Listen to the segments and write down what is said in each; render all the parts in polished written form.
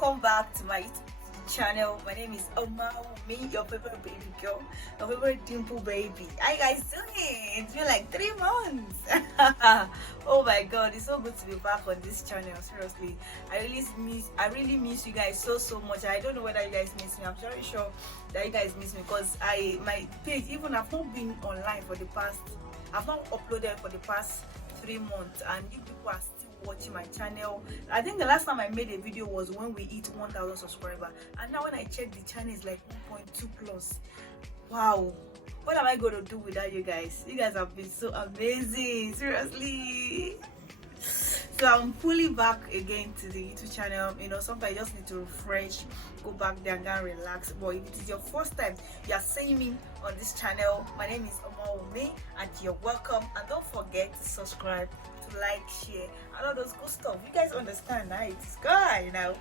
welcome back to my channel. My name is Oma, me, your favorite baby girl, your favorite dimple baby. How you guys doing? It's been like 3 months. Oh my god, it's so good to be back on this channel. Seriously, I really miss you guys so much. I don't know whether you guys miss me. I'm very sure that you guys miss me because my page, even I've not been online for the past, I've not uploaded for the past 3 months, and you people are still watching my channel. I think the last time I made a video was when we hit 1,000 subscribers, and now when I check, the channel is like 1.2 plus. Wow, what am I going to do without you guys? You guys have been so amazing, seriously. So I'm fully back again to the YouTube channel. You know, sometimes I just need to refresh, go back there and go and relax. But if it is your first time you are seeing me on this channel, my name is Omawumi and you're welcome. And don't forget to subscribe, to like, share, and all those good stuff. You guys understand, right? It's good, you know.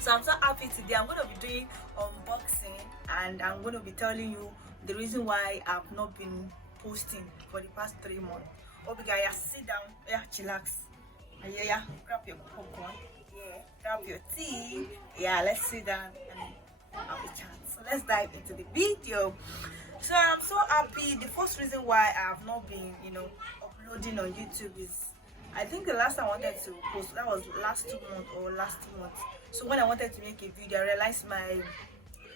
So I'm so happy today. I'm going to be doing unboxing, and I'm going to be telling you the reason why I've not been posting for the past 3 months. Okay guys, sit down, chillax. Yeah, grab your popcorn, grab your tea, let's sit down and have a chat. So let's dive into the video. So I'm so happy. The first reason why I have not been, uploading on YouTube is, I think the last time I wanted to post, that was last 2 months or last 2 months. So when I wanted to make a video, I realized my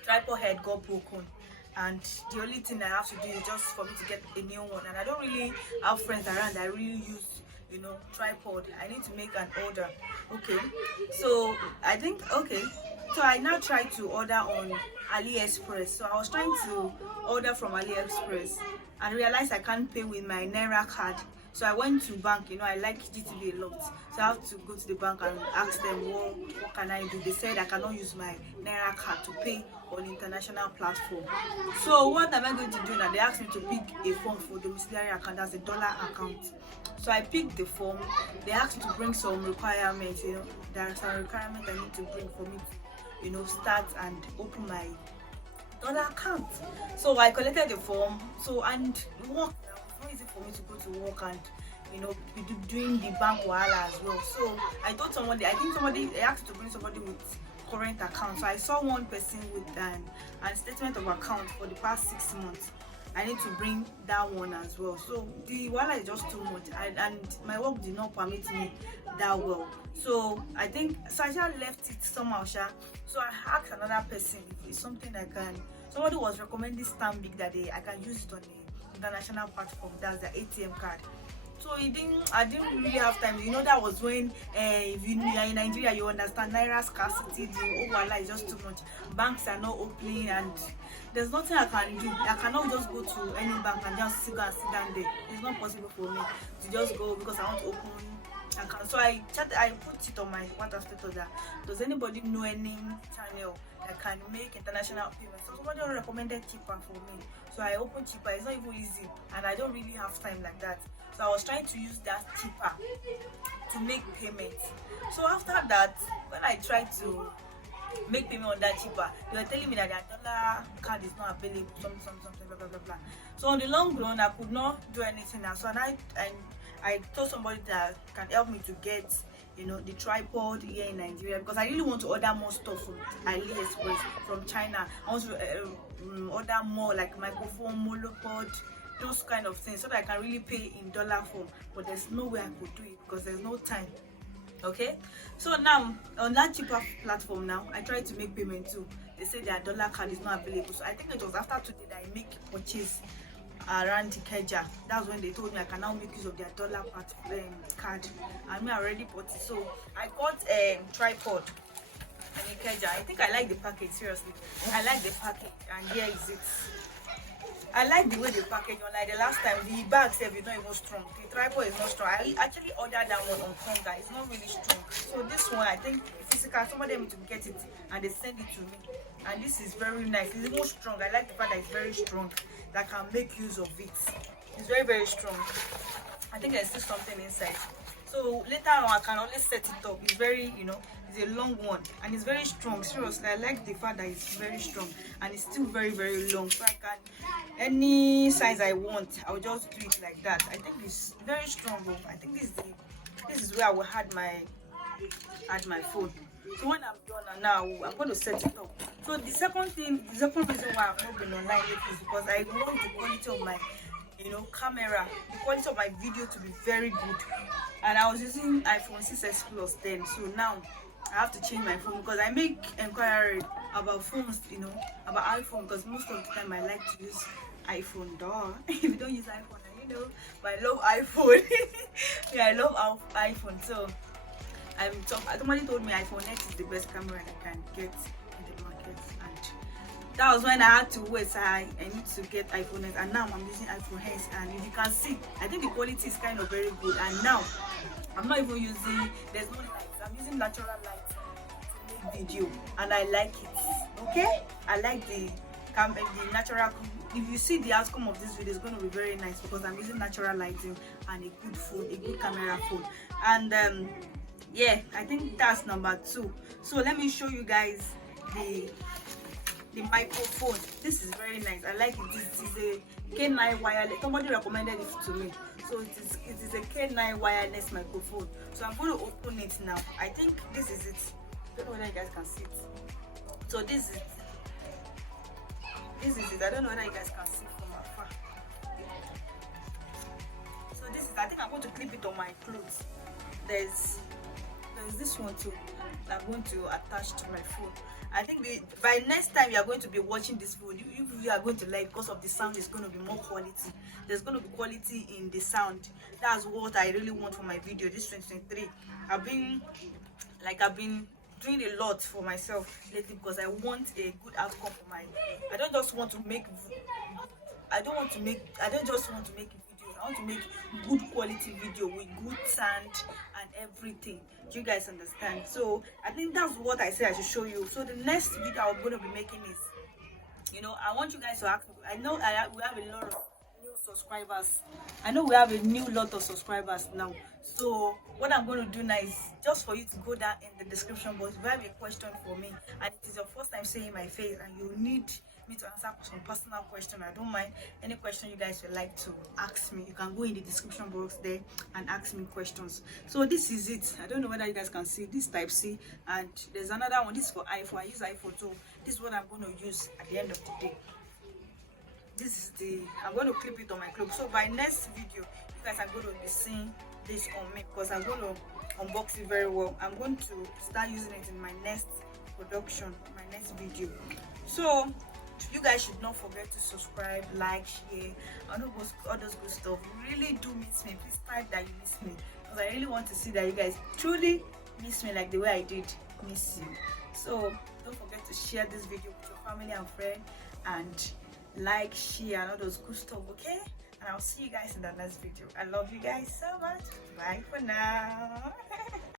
tripod head got broken, and the only thing I have to do is just for me to get a new one. And I don't really have friends around that really use tripod. I need to make an order. Okay, so I think so I now try to order on AliExpress. So I was trying to order from AliExpress and realized I can't pay with my Naira card. So I went to bank. I like GTB a lot, so I have to go to the bank and ask them what can I do. They said I cannot use my Naira card to pay on international platform. So what am I going to do now? They asked me to pick a form for domiciliary account, that's a dollar account. So I picked the form. They asked me to bring some requirements. There are some requirements I need to bring for me to start and open my dollar account. So I collected the form. So and work now, it's not easy for me to go to work and be doing the bank wahala as well. So I told somebody, they asked to bring somebody with current account. So I saw one person with an statement of account for the past 6 months. I need to bring that one as well. So the wahala is just too much, and my work did not permit me that well. So I think I just left it somehow. So I asked another person if it's something I can. Somebody was recommending Stanbic that I can use it on the international platform. That's the ATM card. So I didn't really have time. That was when if you are in Nigeria, you understand Naira scarcity. The wahala is just too much. Banks are not opening, and there's nothing I can do. I cannot just go to any bank and just sit down there. It's not possible for me to just go because I want to open account. So I put it on my WhatsApp status that, does anybody know any channel that can make international payments? So somebody recommended cheaper for me. So I opened cheaper. It's not even easy, and I don't really have time like that. So I was trying to use that cheaper to make payments. So after that, when I tried to make payment on that cheaper, they were telling me that their dollar card is not available, something, blah blah blah. So on the long run, I could not do anything now. So I told somebody that can help me to get the tripod here in Nigeria, because I really want to order more stuff from AliExpress, from China. I want to order more like microphone, monopod, those kind of things, so that I can really pay in dollar form. But there's no way I could do it because there's no time. Okay, so now on that cheaper platform, now I tried to make payment too. They say their dollar card is not available. So I think it was after today that I make purchase around Ikeja. That's when they told me I can now make use of their dollar card, and me already bought it. So I got a tripod and Ikeja. I think I like the package, seriously. I like the package, and here is it. I like the way they package. Unlike the last time, the bag itself is not even strong. The tripod is not strong. I actually ordered that one on Tonga. It's not really strong. So this one, I think physical, somebody helped me to get it and they sent it to me. And this is very nice. It's even strong. I like the fact that it's very strong, that I can make use of it. It's very strong. I think there's still something inside. So later on, I can always set it up. It's very, it's a long one and it's very strong. Seriously, I like the fact that it's very strong and it's still very long. So I can, any size I want, I'll just do it like that. I think it's very strong. I think this is where I will add my add my phone. So when I'm done now, I'm going to set it up. So the second reason why I've not been online lately is because I want the quality of my camera, the quality of my video to be very good. And I was using iPhone 6s Plus then, so now I have to change my phone because I make inquiry about phones, about iPhone, because most of the time I like to use iPhone. Duh. If you don't use iPhone, but I love iPhone. Yeah, I love iPhone. So somebody told me iPhone X is the best camera I can get in the market, and that was when I had to wait. I need to get iPhone X, and now I'm using iPhone X, and if you can see, I think the quality is kind of very good. And now I'm not even using, there's no light, I'm using natural light to make video, and I like it. Okay, I like the natural. If you see the outcome of this video, is going to be very nice because I'm using natural lighting and a good phone, a good camera phone. And yeah, I think that's number 2. So let me show you guys the microphone. This is very nice. I like it. This is a K9 wireless. Somebody recommended it to me. So it is a K9 wireless microphone. So I'm going to open it now. I think this is it. I don't know whether you guys can see it. So this is it. I don't know whether you guys can see from afar. So this is, I think I'm going to clip it on my clothes. There's this one too that I'm going to attach to my phone. I think by next time you are going to be watching this video, you are going to like, because of the sound is going to be more quality. There's going to be quality in the sound. That's what I really want for my video this 2023. I've been doing a lot for myself lately because I want a good outcome for my. I don't just want to make videos. I want to make good quality video with good sound and everything. Do you guys understand? So I think that's what I said I should show you. So the next video I'm going to be making is, I want you guys to ask me. I know we have a lot of new subscribers. I know we have a new lot of subscribers now. So what I'm going to do now is just for you to go down in the description box. If you have a question for me and it is your first time seeing my face and you need me to answer some personal question, I don't mind. Any question you guys would like to ask me, you can go in the description box there and ask me questions. So this is it. I don't know whether you guys can see this type C, and there's another one. This is for iPhone. I use iPhone, so this is what I'm going to use at the end of the day. This is I'm going to clip it on my clothes. So by next video, you guys are going to be seeing this on me because I'm going to unbox it very well. I'm going to start using it in my next production, my next video. So you guys should not forget to subscribe, like, share, and all those good stuff. You really do miss me. Please type that you miss me, because I really want to see that you guys truly miss me like the way I did miss you. So don't forget to share this video with your family and friends, and like, share, and all those good stuff. Okay, and I'll see you guys in the next video. I love you guys so much. Bye for now.